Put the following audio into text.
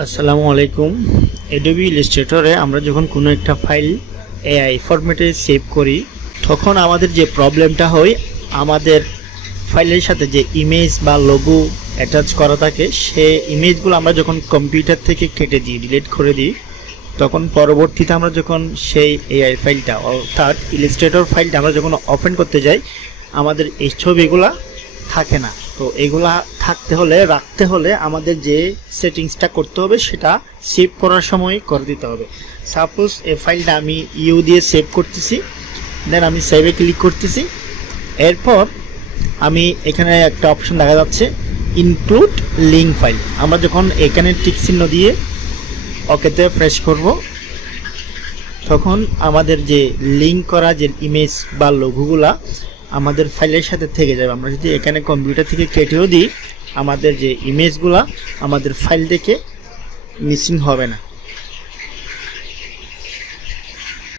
আসসালামু আলাইকুম। Adobe Illustrator এ আমরা যখন কোনো একটা ফাইল AI ফরম্যাটে সেভ করি তখন আমাদের যে প্রবলেমটা হয়, আমাদের ফাইলের সাথে যে ইমেজ বা লোগো অ্যাটাচ করা থাকে সেই ইমেজগুলো আমরা যখন কম্পিউটার থেকে কেটে দিই, ডিলিট করে দিই, তখন পরবর্তীতে আমরা যখন সেই AI ফাইলটা অর্থাৎ Illustrator ফাইলটা আমরা যখন ওপেন করতে যাই, আমাদের এই ছবিগুলা থাকে না। তো এগুলা থাকতে হলে, রাখতে হলে আমাদের যে সেটিংসটা করতে হবে সেটা সেভ করার সময় করে দিতে হবে। সাপোজ এই ফাইলটা আমি ইউ দিয়ে সেভ করতেছি, দেন আমি সেভে ক্লিক করতেছি। এরপর আমি এখানে একটা অপশন দেখা যাচ্ছে ইনক্লুড লিঙ্ক ফাইল। আমরা যখন এখানে টিক চিহ্ন দিয়ে ওকেতে প্রেস করব, তখন আমাদের যে লিঙ্ক করা যে ইমেজ বা লোগোগুলা আমাদের ফাইলের সাথে থেকে যাবে। আমরা যদি এখানে কম্পিউটার থেকে কেটেও দিই, আমাদের যে ইমেজগুলা আমাদের ফাইল থেকে মিসিং হবে না।